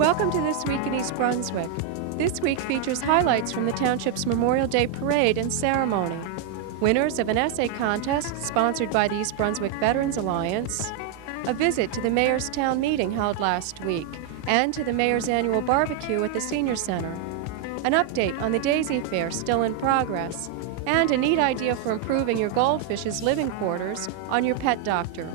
Welcome to This Week in East Brunswick. This week features highlights from the Township's Memorial Day Parade and Ceremony. Winners of an essay contest sponsored by the East Brunswick Veterans Alliance, a visit to the Mayor's Town Meeting held last week, and to the Mayor's Annual Barbecue at the Senior Center. An update on the Daisy Fair still in progress, and a neat idea for improving your goldfish's living quarters on your pet doctor.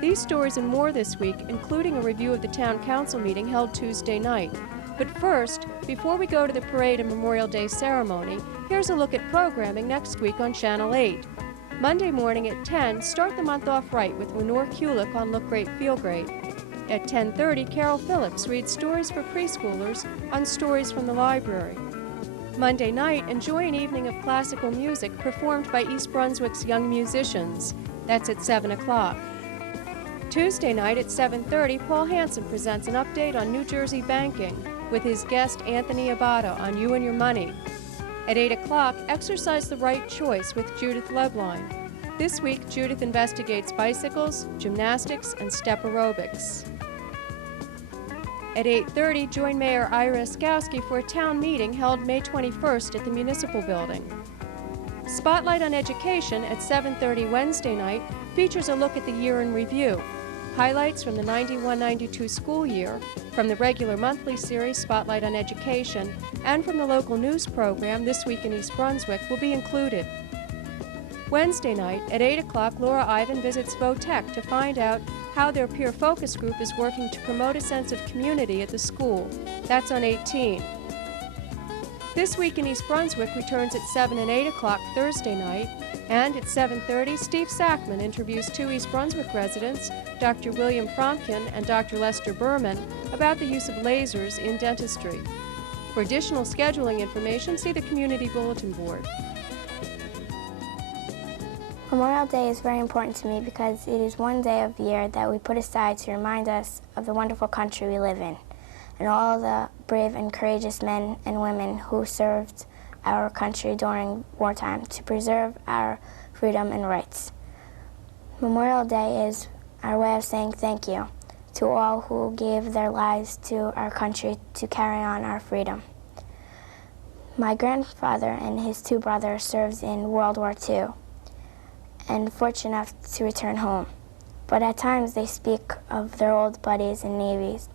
These stories and more this week, including a review of the Town Council meeting held Tuesday night. But first, before we go to the parade and Memorial Day ceremony, here's a look at programming next week on Channel 8. Monday morning at 10, start the month off right with Lenore Kulik on Look Great, Feel Great. At 10:30, Carol Phillips reads stories for preschoolers on Stories from the Library. Monday night, enjoy an evening of classical music performed by East Brunswick's young musicians. That's at 7 o'clock. Tuesday night at 7:30, Paul Hansen presents an update on New Jersey banking with his guest Anthony Abada on You and Your Money. At 8 o'clock, Exercise the Right Choice with Judith Lebline. This week, Judith investigates bicycles, gymnastics, and step aerobics. At 8:30, join Mayor Ira Eskowski for a town meeting held May 21st at the Municipal Building. Spotlight on Education at 7:30 Wednesday night features a look at the year in review. Highlights from the 91-92 school year, from the regular monthly series Spotlight on Education, and from the local news program This Week in East Brunswick will be included. Wednesday night at 8 o'clock, Laura Ivan visits Votech to find out how their peer focus group is working to promote a sense of community at the school. That's on 18. This Week in East Brunswick returns at 7 and 8 o'clock Thursday night, and at 7:30, Steve Sackman interviews two East Brunswick residents, Dr. William Fromkin and Dr. Lester Berman, about the use of lasers in dentistry. For additional scheduling information, see the Community Bulletin Board. Memorial Day is very important to me because it is one day of the year that we put aside to remind us of the wonderful country we live in and all the brave and courageous men and women who served our country during wartime to preserve our freedom and rights. Memorial Day is our way of saying thank you to all who gave their lives to our country to carry on our freedom. My grandfather and his two brothers served in World War II and fortunate enough to return home. But at times they speak of their old buddies and Navy's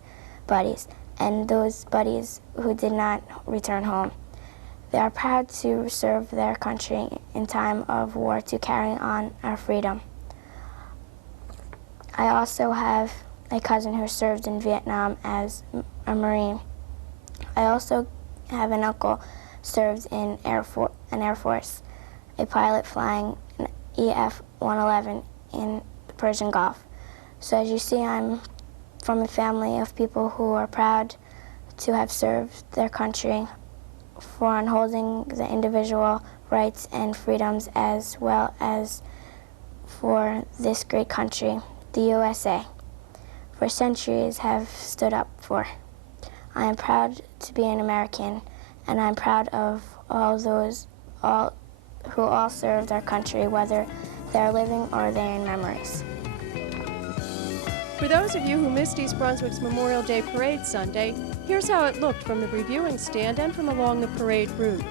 buddies and those buddies who did not return home. They are proud to serve their country in time of war to carry on our freedom. I also have a cousin who served in Vietnam as a Marine. I also have an uncle served in Air Force, a pilot flying an EF-111 in the Persian Gulf. So as you see, I'm from a family of people who are proud to have served their country for upholding the individual rights and freedoms as well as for this great country, the USA, for centuries have stood up for. I am proud to be an American, and I'm proud of all those who all served our country, whether they're living or they're in memories. For those of you who missed East Brunswick's Memorial Day Parade Sunday, here's how it looked from the reviewing stand and from along the parade route.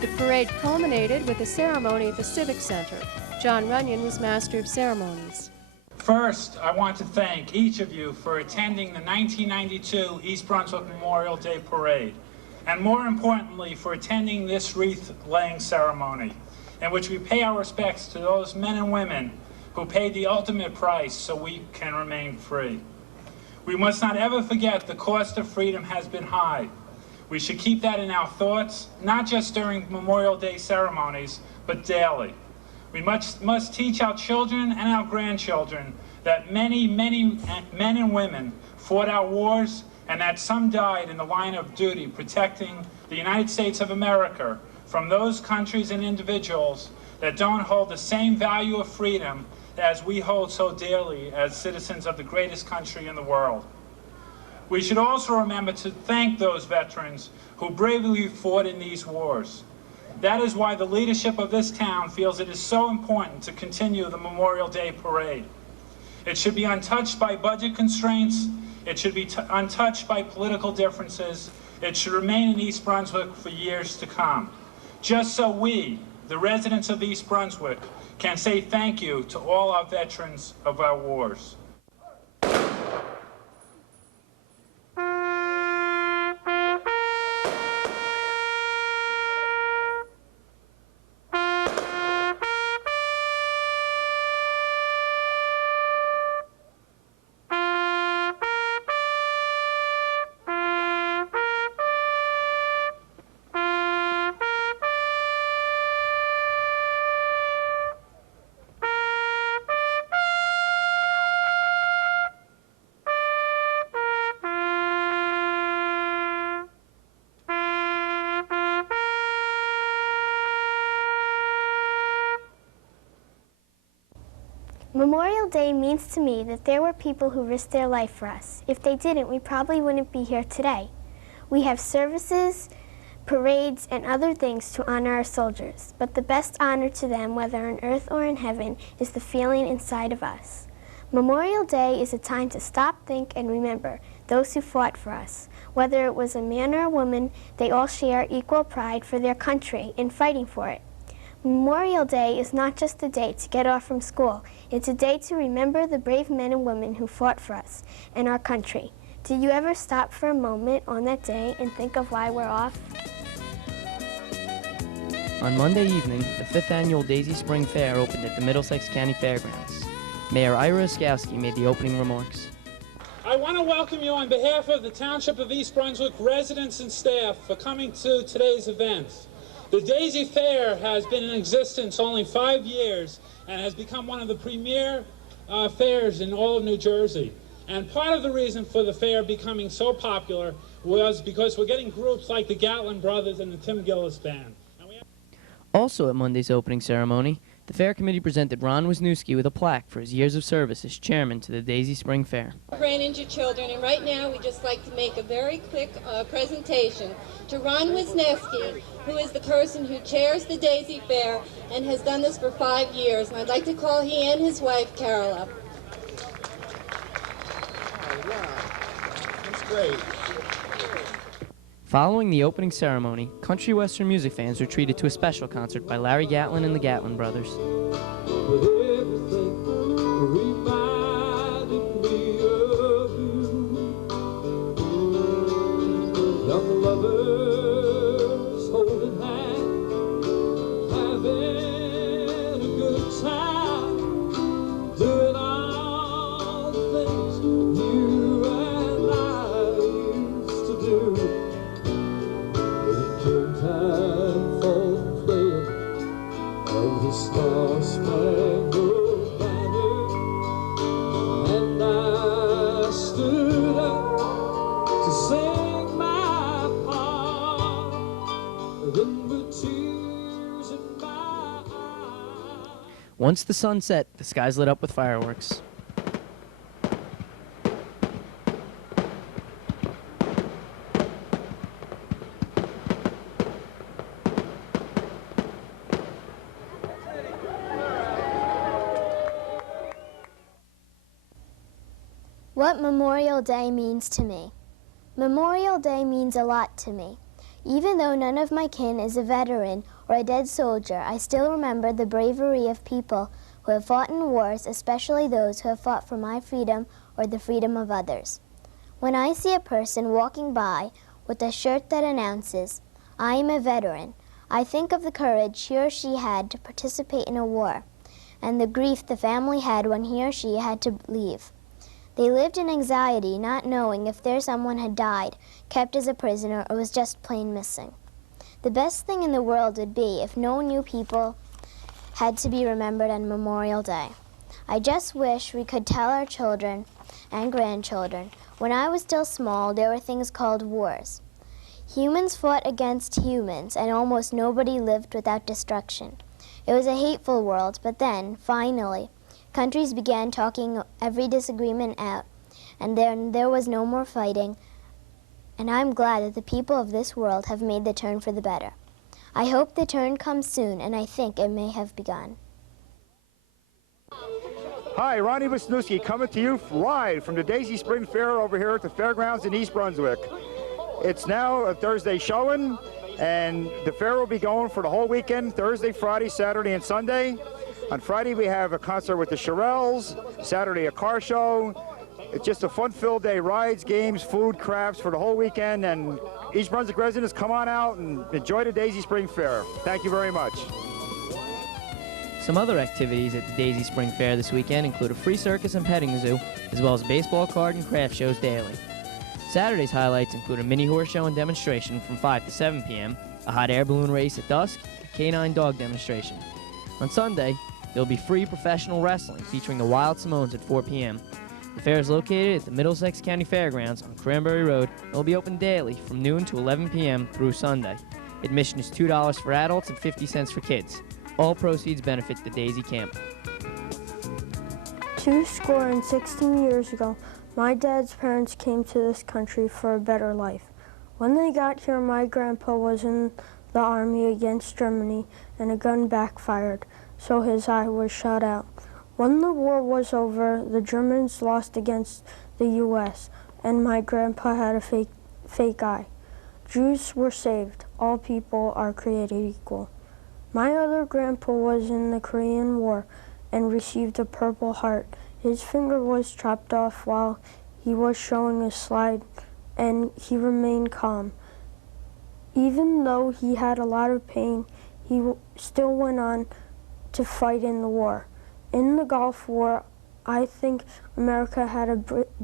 The parade culminated with a ceremony at the Civic Center. John Runyon was Master of Ceremonies. First, I want to thank each of you for attending the 1992 East Brunswick Memorial Day Parade, and more importantly, for attending this wreath-laying ceremony, in which we pay our respects to those men and women who paid the ultimate price so we can remain free. We must not ever forget the cost of freedom has been high. We should keep that in our thoughts, not just during Memorial Day ceremonies, but daily. We must teach our children and our grandchildren that many men and women fought our wars and that some died in the line of duty protecting the United States of America from those countries and individuals that don't hold the same value of freedom as we hold so dearly as citizens of the greatest country in the world. We should also remember to thank those veterans who bravely fought in these wars. That is why the leadership of this town feels it is so important to continue the Memorial Day Parade. It should be untouched by budget constraints. It should be untouched by political differences. It should remain in East Brunswick for years to come. Just so we, the residents of East Brunswick, can say thank you to all our veterans of our wars. Memorial Day means to me that there were people who risked their life for us. If they didn't, we probably wouldn't be here today. We have services, parades, and other things to honor our soldiers, but the best honor to them, whether on earth or in heaven, is the feeling inside of us. Memorial Day is a time to stop, think, and remember those who fought for us. Whether it was a man or a woman, they all share equal pride for their country in fighting for it. Memorial Day is not just a day to get off from school. It's a day to remember the brave men and women who fought for us and our country. Do you ever stop for a moment on that day and think of why we're off? On Monday evening, the 5th Annual Daisy Spring Fair opened at the Middlesex County Fairgrounds. Mayor Ira Oskowski made the opening remarks. I want to welcome you on behalf of the Township of East Brunswick residents and staff for coming to today's event. The Daisy Fair has been in existence only 5 years and has become one of the premier fairs in all of New Jersey. And part of the reason for the fair becoming so popular was because we're getting groups like the Gatlin Brothers and the Tim Gillis Band. Also at Monday's opening ceremony, the Fair Committee presented Ron Wisniewski with a plaque for his years of service as chairman to the Daisy Spring Fair. Ran into children, and right now we'd just like to make a very quick presentation to Ron Wisniewski, who is the person who chairs the Daisy Fair and has done this for 5 years. And I'd like to call he and his wife, Carol, up. Oh, wow. That's great. Following the opening ceremony, country western music fans were treated to a special concert by Larry Gatlin and the Gatlin Brothers. Once the sun set, the skies lit up with fireworks. What Memorial Day means to me. Memorial Day means a lot to me. Even though none of my kin is a veteran or a dead soldier, I still remember the bravery of people who have fought in wars, especially those who have fought for my freedom or the freedom of others. When I see a person walking by with a shirt that announces, "I am a veteran," I think of the courage he or she had to participate in a war, and the grief the family had when he or she had to leave. They lived in anxiety, not knowing if their someone had died, kept as a prisoner, or was just plain missing. The best thing in the world would be if no new people had to be remembered on Memorial Day. I just wish we could tell our children and grandchildren, when I was still small, there were things called wars. Humans fought against humans, and almost nobody lived without destruction. It was a hateful world, but then, finally, countries began talking every disagreement out, and then there was no more fighting, and I'm glad that the people of this world have made the turn for the better. I hope the turn comes soon, and I think it may have begun. Hi, Ronnie Wisniewski coming to you live from the Daisy Spring Fair over here at the fairgrounds in East Brunswick. It's now a Thursday showing, and the fair will be going for the whole weekend, Thursday, Friday, Saturday, and Sunday. On Friday, we have a concert with the Shirelles, Saturday, a car show. It's just a fun-filled day, rides, games, food, crafts for the whole weekend, and East Brunswick residents, come on out and enjoy the Daisy Spring Fair. Thank you very much. Some other activities at the Daisy Spring Fair this weekend include a free circus and petting zoo, as well as baseball card and craft shows daily. Saturday's highlights include a mini horse show and demonstration from 5 to 7 p.m., a hot air balloon race at dusk, and a canine dog demonstration. On Sunday, there will be free professional wrestling featuring the Wild Simones at 4 p.m. The fair is located at the Middlesex County Fairgrounds on Cranberry Road and will be open daily from noon to 11 p.m. through Sunday. Admission is $2 for adults and 50 cents for kids. All proceeds benefit the Daisy Camp. 16 years ago, my dad's parents came to this country for a better life. When they got here, my grandpa was in the army against Germany, and a gun backfired, so his eye was shot out. When the war was over, the Germans lost against the U.S., and my grandpa had a fake eye. Jews were saved. All people are created equal. My other grandpa was in the Korean War and received a Purple Heart. His finger was chopped off while he was showing a slide, and he remained calm. Even though he had a lot of pain, he still went on to fight in the war. In the Gulf War, I think America had a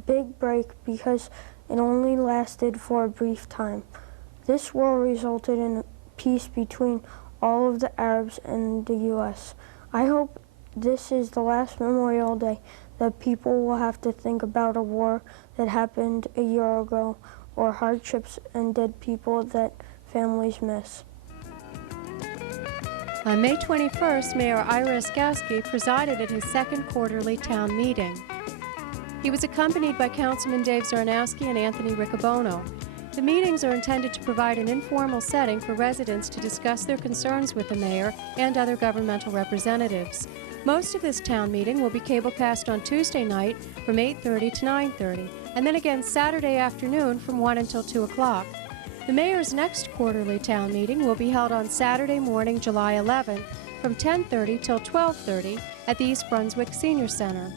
big break because it only lasted for a brief time. This war resulted in peace between all of the Arabs and the U.S. I hope this is the last Memorial Day that people will have to think about a war that happened a year ago, or hardships and dead people that families miss. On May 21st, Mayor Ira Oskowski presided at his second quarterly town meeting. He was accompanied by Councilman Dave Zarnowski and Anthony Riccobono. The meetings are intended to provide an informal setting for residents to discuss their concerns with the mayor and other governmental representatives. Most of this town meeting will be cablecast on Tuesday night from 8:30 to 9:30, and then again Saturday afternoon from 1 until 2 o'clock. The mayor's next quarterly town meeting will be held on Saturday morning, July 11th, from 10:30 till 12:30 at the East Brunswick Senior Center.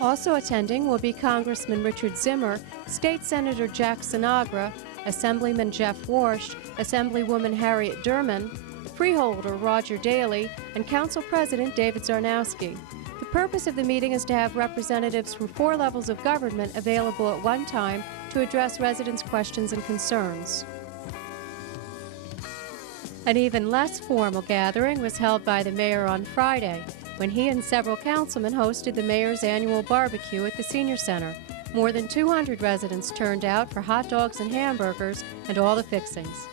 Also attending will be Congressman Richard Zimmer, State Senator Jack Sinagra, Assemblyman Jeff Warsh, Assemblywoman Harriet Durman, Freeholder Roger Daly, and Council President David Zarnowski. The purpose of the meeting is to have representatives from 4 levels of government available at one time to address residents' questions and concerns. An even less formal gathering was held by the mayor on Friday, when he and several councilmen hosted the mayor's annual barbecue at the Senior Center. More than 200 residents turned out for hot dogs and hamburgers and all the fixings.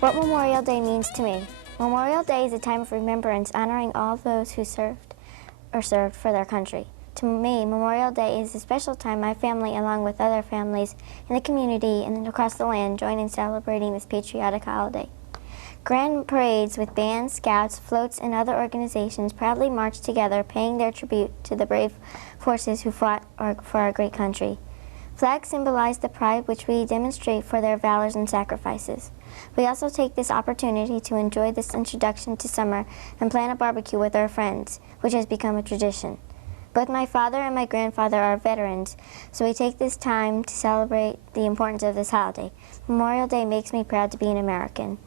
What Memorial Day means to me. Memorial Day is a time of remembrance, honoring all those who served for their country. To me, Memorial Day is a special time my family, along with other families in the community and across the land, join in celebrating this patriotic holiday. Grand parades with bands, scouts, floats, and other organizations proudly march together, paying their tribute to the brave forces who fought for our great country. Flags symbolize the pride which we demonstrate for their valors and sacrifices. We also take this opportunity to enjoy this introduction to summer and plan a barbecue with our friends, which has become a tradition. Both my father and my grandfather are veterans, so we take this time to celebrate the importance of this holiday. Memorial Day makes me proud to be an American.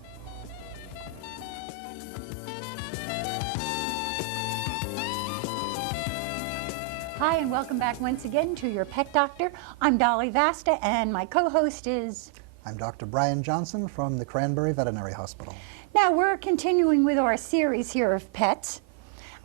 Hi, and welcome back once again to Your Pet Doctor. I'm Dolly Vasta, and my co-host is... I'm Dr. Brian Johnson from the Cranberry Veterinary Hospital. Now, we're continuing with our series here of pets,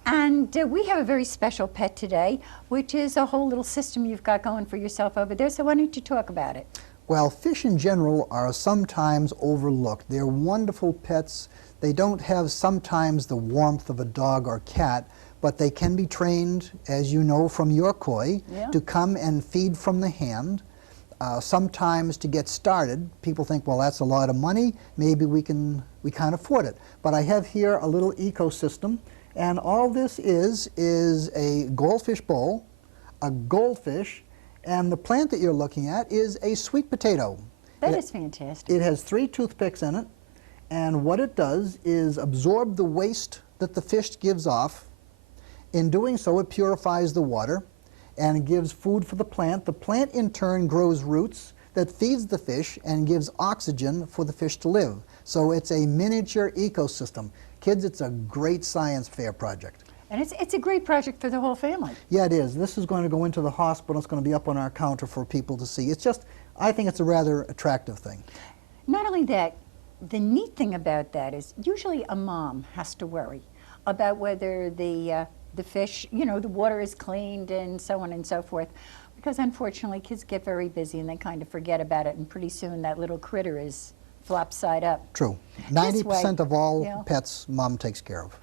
and we have a very special pet today, which is a whole little system you've got going for yourself over there, so why don't you talk about it? Well, fish in general are sometimes overlooked. They're wonderful pets. They don't have sometimes the warmth of a dog or cat, but they can be trained, as you know from your koi, to come and feed from the hand. Sometimes to get started, people think, well, that's a lot of money, maybe we can't afford it. But I have here a little ecosystem, and all this is a goldfish bowl, a goldfish, and the plant that you're looking at is a sweet potato. That is fantastic. It has 3 toothpicks in it, and what it does is absorb the waste that the fish gives off. In doing so, it purifies the water and gives food for the plant. The plant, in turn, grows roots that feeds the fish and gives oxygen for the fish to live. So it's a miniature ecosystem. Kids, it's a great science fair project. And it's a great project for the whole family. Yeah, it is. This is going to go into the hospital. It's going to be up on our counter for people to see. It's just, I think it's a rather attractive thing. Not only that, the neat thing about that is usually a mom has to worry about whether the fish, you know, the water is cleaned and so on and so forth, because unfortunately kids get very busy and they kind of forget about it, and pretty soon that little critter is flopped side up. True. 90% of all pets, mom takes care of.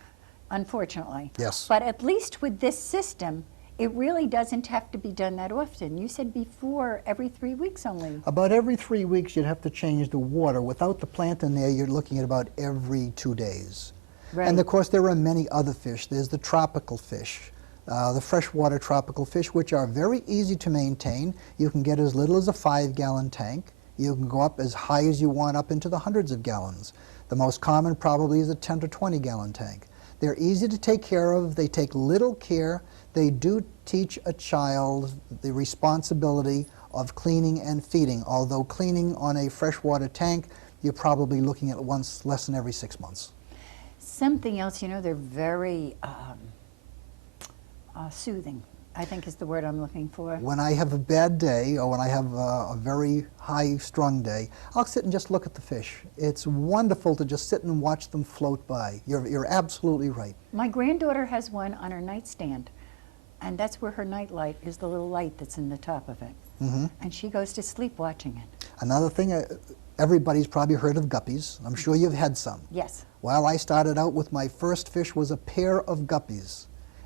Unfortunately. Yes. But at least with this system, it really doesn't have to be done that often. You said before, every 3 weeks only. About every 3 weeks you'd have to change the water. Without the plant in there, you're looking at about every 2 days. Right. And of course there are many other fish. There's the tropical fish, the freshwater tropical fish, which are very easy to maintain. You can get as little as a 5-gallon tank. You can go up as high as you want, up into the hundreds of gallons. The most common probably is a 10 to 20-gallon tank. They're easy to take care of. They take little care. They do teach a child the responsibility of cleaning and feeding, although cleaning on a freshwater tank, you're probably looking at once less than every 6 months. Something else, you know, they're very soothing, I think is the word I'm looking for. When I have a bad day, or when I have a very high-strung day, I'll sit and just look at the fish. It's wonderful to just sit and watch them float by. You're absolutely right. My granddaughter has one on her nightstand, and that's where her night light is, the little light that's in the top of it. Mm-hmm. And she goes to sleep watching it. Another thing, everybody's probably heard of guppies. I'm sure you've had some. Yes. Well, I started out with my first fish was a pair of guppies.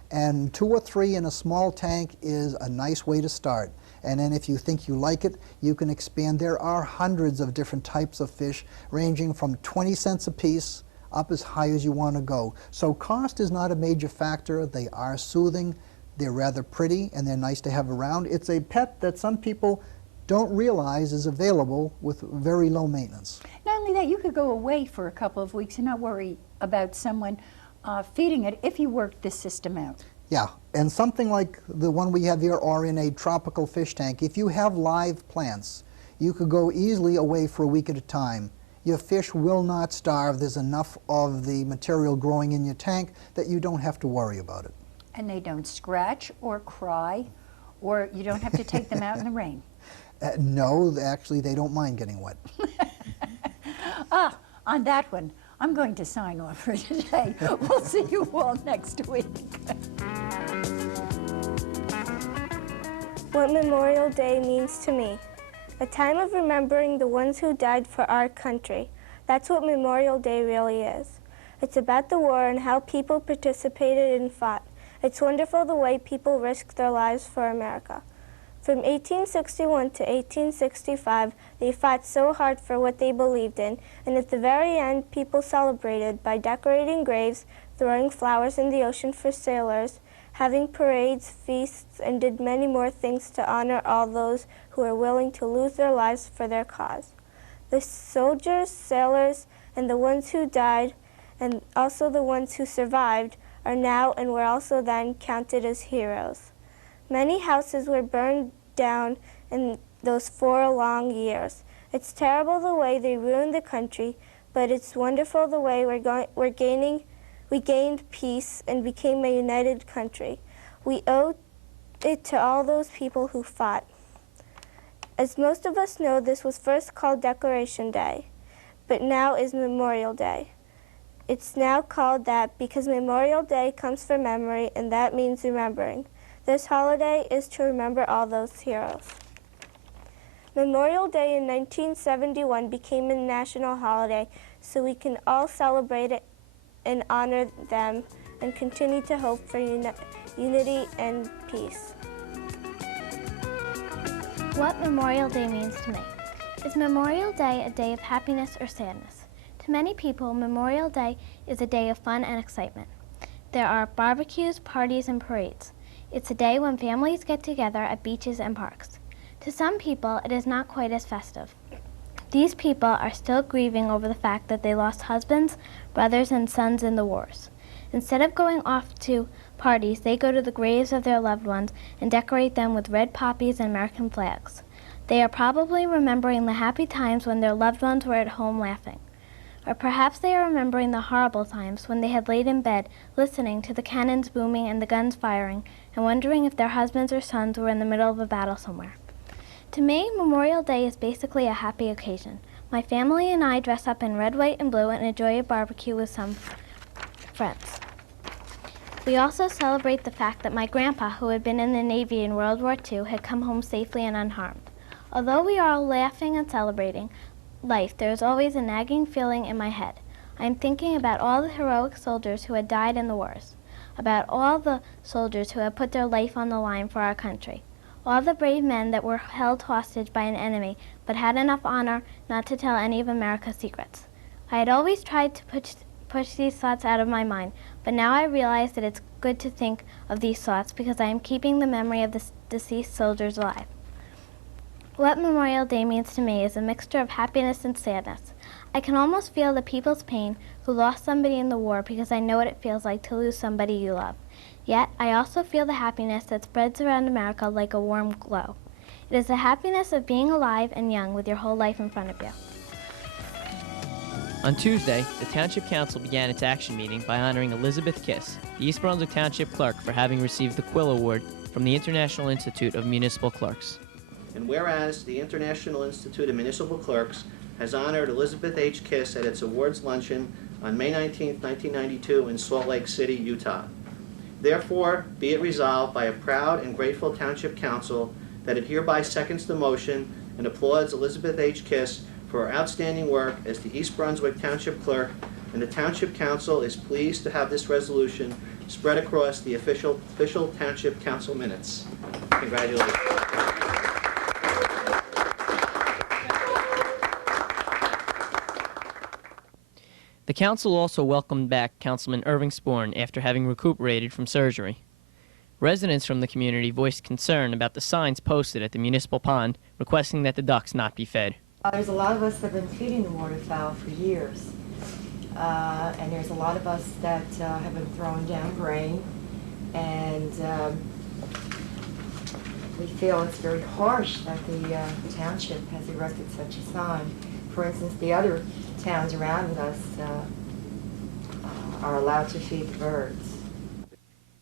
And 2 or 3 in a small tank is a nice way to start. And then if you think you like it, you can expand. There are hundreds of different types of fish, ranging from 20 cents a piece up as high as you want to go. So cost is not a major factor. They are soothing. They're rather pretty, and they're nice to have around. It's a pet that some people don't realize is available with very low maintenance. Not only that, you could go away for a couple of weeks and not worry about someone feeding it if you work this system out. Yeah, and something like the one we have here, or in a tropical fish tank, if you have live plants, you could go easily away for a week at a time. Your fish will not starve. There's enough of the material growing in your tank that you don't have to worry about it. And they don't scratch or cry, or you don't have to take them out in the rain. No, actually, they don't mind getting wet. On that one, I'm going to sign off for today. We'll see you all next week. What Memorial Day means to me. A time of remembering the ones who died for our country. That's what Memorial Day really is. It's about the war and how people participated and fought. It's wonderful the way people risked their lives for America. From 1861 to 1865, they fought so hard for what they believed in, and at the very end, people celebrated by decorating graves, throwing flowers in the ocean for sailors, having parades, feasts, and did many more things to honor all those who were willing to lose their lives for their cause. The soldiers, sailors, and the ones who died, and also the ones who survived, are now and were also then counted as heroes. Many houses were burned down in those 4 long years. It's terrible the way they ruined the country, but it's wonderful the way we gained peace and became a united country. We owe it to all those people who fought. As most of us know, this was first called Decoration Day, but now is Memorial Day. It's now called that because Memorial Day comes from memory, and that means remembering. This holiday is to remember all those heroes. Memorial Day in 1971 became a national holiday, so we can all celebrate it and honor them and continue to hope for unity and peace. What Memorial Day means to me. Is Memorial Day a day of happiness or sadness? To many people, Memorial Day is a day of fun and excitement. There are barbecues, parties, and parades. It's a day when families get together at beaches and parks. To some people, it is not quite as festive. These people are still grieving over the fact that they lost husbands, brothers, and sons in the wars. Instead of going off to parties, they go to the graves of their loved ones and decorate them with red poppies and American flags. They are probably remembering the happy times when their loved ones were at home laughing. Or perhaps they are remembering the horrible times when they had laid in bed listening to the cannons booming and the guns firing and wondering if their husbands or sons were in the middle of a battle somewhere. To me, Memorial Day is basically a happy occasion. My family and I dress up in red, white, and blue and enjoy a barbecue with some friends. We also celebrate the fact that my grandpa, who had been in the Navy in World War II, had come home safely and unharmed. Although we are all laughing and celebrating life, there is always a nagging feeling in my head. I am thinking about all the heroic soldiers who had died in the wars, about all the soldiers who had put their life on the line for our country, all the brave men that were held hostage by an enemy but had enough honor not to tell any of America's secrets. I had always tried to push these thoughts out of my mind, but now I realize that it's good to think of these thoughts because I am keeping the memory of the deceased soldiers alive. What Memorial Day means to me is a mixture of happiness and sadness. I can almost feel the people's pain who lost somebody in the war because I know what it feels like to lose somebody you love. Yet, I also feel the happiness that spreads around America like a warm glow. It is the happiness of being alive and young with your whole life in front of you. On Tuesday, the Township Council began its action meeting by honoring Elizabeth Kiss, the East Brunswick Township Clerk, for having received the Quill Award from the International Institute of Municipal Clerks. And whereas the International Institute of Municipal Clerks has honored Elizabeth H. Kiss at its awards luncheon on May 19, 1992 in Salt Lake City, Utah. Therefore, be it resolved by a proud and grateful Township Council that it hereby seconds the motion and applauds Elizabeth H. Kiss for her outstanding work as the East Brunswick Township Clerk, and the Township Council is pleased to have this resolution spread across the official Township Council minutes. Congratulations. The council also welcomed back Councilman Irving Sporn after having recuperated from surgery. Residents from the community voiced concern about the signs posted at the municipal pond requesting that the ducks not be fed. There's a lot of us that have been feeding the waterfowl for years, and there's a lot of us that have been throwing down grain, and we feel it's very harsh that the township has erected such a sign. For instance, the other towns around us are allowed to feed the birds.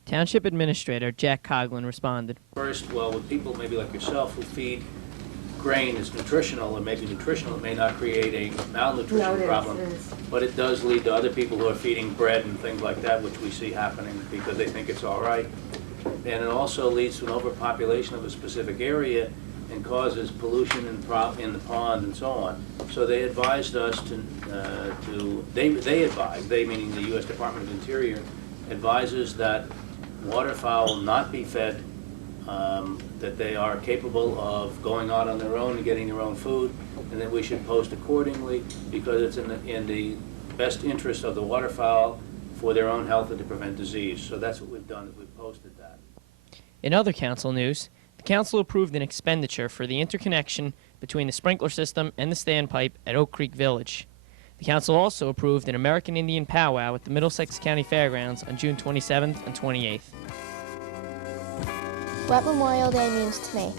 Township Administrator Jack Coughlin responded. First, well, with people maybe like yourself who feed grain is nutritional, and maybe nutritional, it may not create a malnutrition problem, but it does lead to other people who are feeding bread and things like that, which we see happening because they think it's all right. And it also leads to an overpopulation of a specific area and causes pollution in the pond and so on. So they advised us they meaning the U.S. Department of Interior, advises that waterfowl not be fed, that they are capable of going out on their own and getting their own food, and that we should post accordingly because it's in the best interest of the waterfowl for their own health and to prevent disease. So that's what we've done, we've posted that. In other council news, the council approved an expenditure for the interconnection between the sprinkler system and the standpipe at Oak Creek Village. The council also approved an American Indian powwow at the Middlesex County Fairgrounds on June 27th and 28th. What Memorial Day means to me.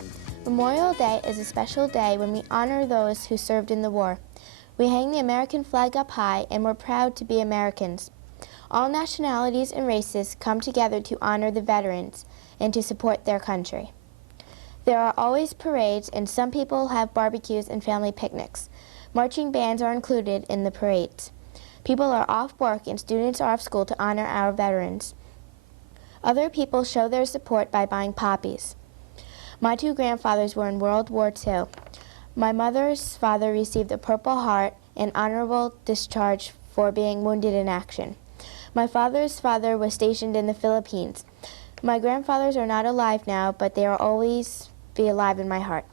Memorial Day is a special day when we honor those who served in the war. We hang the American flag up high and we're proud to be Americans. All nationalities and races come together to honor the veterans and to support their country. There are always parades and some people have barbecues and family picnics. Marching bands are included in the parades. People are off work and students are off school to honor our veterans. Other people show their support by buying poppies. My two grandfathers were in World War II. My mother's father received a Purple Heart and honorable discharge for being wounded in action. My father's father was stationed in the Philippines. My grandfathers are not alive now, but they will always be alive in my heart.